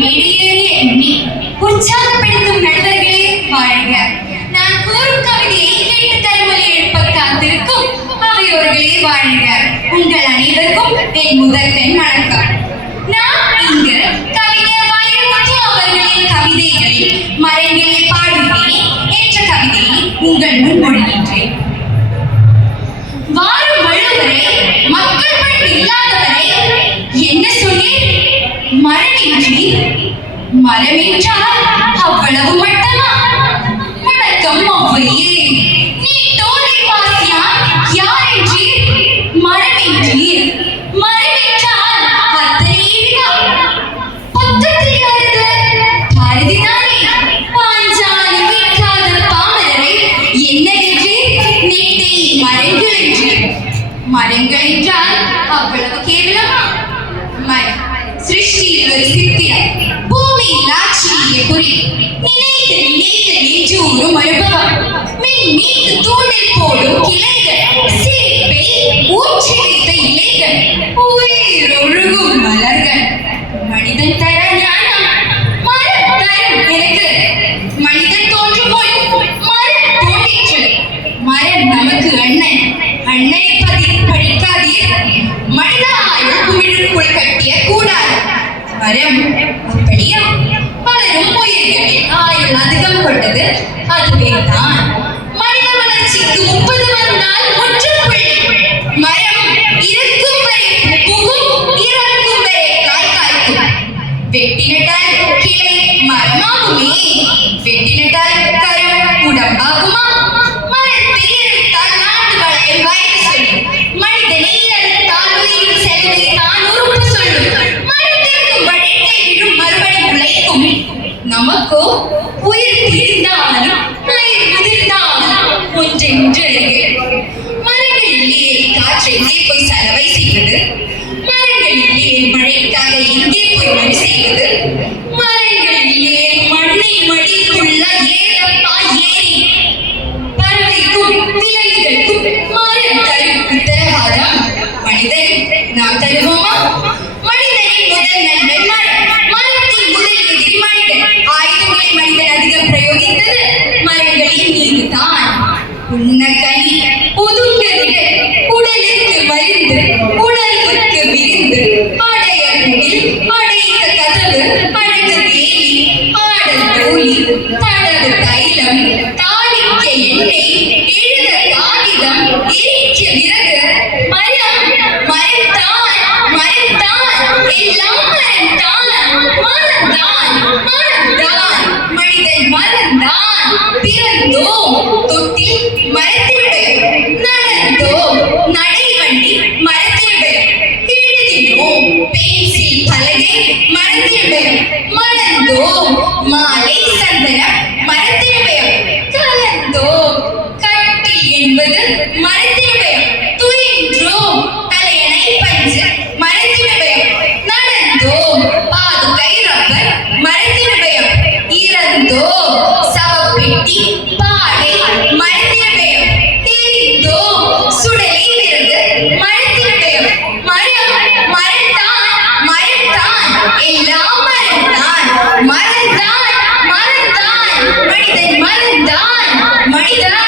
மேடையேறி எண்ணி உற்சாகப்படுத்தும் நடுவர்களே வாழ்க. நான் கூறும் கவிதையை கேட்டு தருமொழி எழுப்ப காத்திருக்கும் அவையோர்களே வாழ்க. உங்கள் அனைவருக்கும் என் முதற்கண் வணக்கம். நான் இங்கு கவிஞர் வைரமுத்து அவர்களின் கவிதைகளில் மரங்களை பாடுவேன் என்ற கவிதையை உங்கள் முன் மொழிகின்றேன். வாரும் வள்ளுவரை, மக்கள் பண் இல்லாதவரை, என்ன சொன்னேன்? மரமின்றி மரமென்றால் அவ்வளவு மட்டமா? வணக்கம் ஔவையே, நீ தோலை வாசியான் யாரென்றி? மரமென்றீர், மரமென்றால் அத்தனையா? பக்கத்தில் யாரது? பாரதிதானே. பாஞ்சாலி கேட்காத பாமரரை என்னவென்று நெட்டை மரங்கள் என்று. மரங்கள் என்றால் அவ்வளவு கேவலமா? மரம் சிருஷ்டியில் ஒரு சித்திரம், பூமியில் ஆட்சிய குறி, நினைத்து நினைத்து நெஞ்சூரும் அனுபவம், மின் மீட்டு தூண்டில் போடும் கிளைகள், சிரிப்பை ஊற்றி வைத்த இலைகள், உயிர் ஒழுகும் மலர்கள். மனிதன் தர ஞானம் மரம் தரும் எனக்கு. மனிதன் தோன்றும் போய் மரம் தோன்றிற்று. மரம் நமக்கு அண்ணன். அண்ணனை படிக்காதீர், மனிதாயுள் குமிழுக்குள் கட்டிய கூடாது. மரம் அப்படியா? பலரும் உயிர்களில் ஆயுள் அதிகம் கொண்டது அதுவே தான். மனித வளர்ச்சிக்கு 30 வந்தால் முற்றுப்புள்ளி. மரம் இருக்கும் வரை புகும், இறக்கும் வரை காய் காய்க்கும். வெட்டினட்டால் கிளை மரமாகுமே, வெட்டினட்டால் கரம் உடம்பாகுமா? மரத்தை இழுத்தால் நாட்டு வளையம் வயது சொல்லும். மனிதனை இழுத்தால் உயிரின் செலவை தான் உறுப்பு சொல்லும். மரத்திற்கும் வழிக்கை விடும் மறுபடி உழைக்கும். நமக்கோ உயிர் திரிந்தாலும் உயிர் முதிர்ந்தாலும் ஒன்றென்று அறிகிறது. மரங்களில் ஏறி காற்றை போய் செலவை செய்வது, மரங்களில் ஏறி மழைக்காக எங்கே போய் மழை செய்வது, மரங்களில் ஏறி மண்ணை மடிக்குள்ள ஏறப்பா ஏறி. பறவைக்கும் விலங்குகளுக்கும் மரம் தரும் உத்தரவாதம் மனிதன் நாம் தருவோமா? மனிதனின் முதல் நண்பன் மரம், மரத்தின் முதல் எதிரி மனிதன். ஆயுதங்களை மனிதன் அதிகம் பிரயோகித்தது மரங்களின் மீது தான். உண்ணக்கனி ஒதுங்கதிகள், உடலுக்கு மருந்து, உடலுக்கு விருந்து, அடையலில் அடைத்த கதவு, அழகு வேலி, ஆடல் தோழி, தடவு தைலம், தாளிக்க எண்ணெய், எழுத காகிதம், எரிக்க விறகு. மரம் மரம்தான், மரம்தான், எல்லாம் மரம்தான், மரம்தான், மரம்தான், மனிதன் மரம்தான். பிறந்தோம் தொட்டில் மரத்தினுடைய, நடந்தோம் நடைவண்டி மரத்தினுடைய, எழுதினோம் பென்சில் பலகை மரத்தினுடைய, மணந்தோம் மாலை சந்தனம் மரத்தினுடைய, கலந்தோம் கட்டில் என்பது மரத்தினுடைய, துயின்றோம் தலையணை பஞ்சு மரத்தினுடைய, நடந்தோம் பாதுகை ரப்பர் மரத்தினுடைய, இறந்தோம் சவப்பெட்டி பாடை மரத்தினுடைய, தெரிந்தோம் சுடலை விறகு மரத்தினுடைய. மரம் மரம்தான், மரம்தான், எல்லாம் மரம்தான், மரம்தான், மரம்தான், மனிதன் மரம்தான், மனிதன்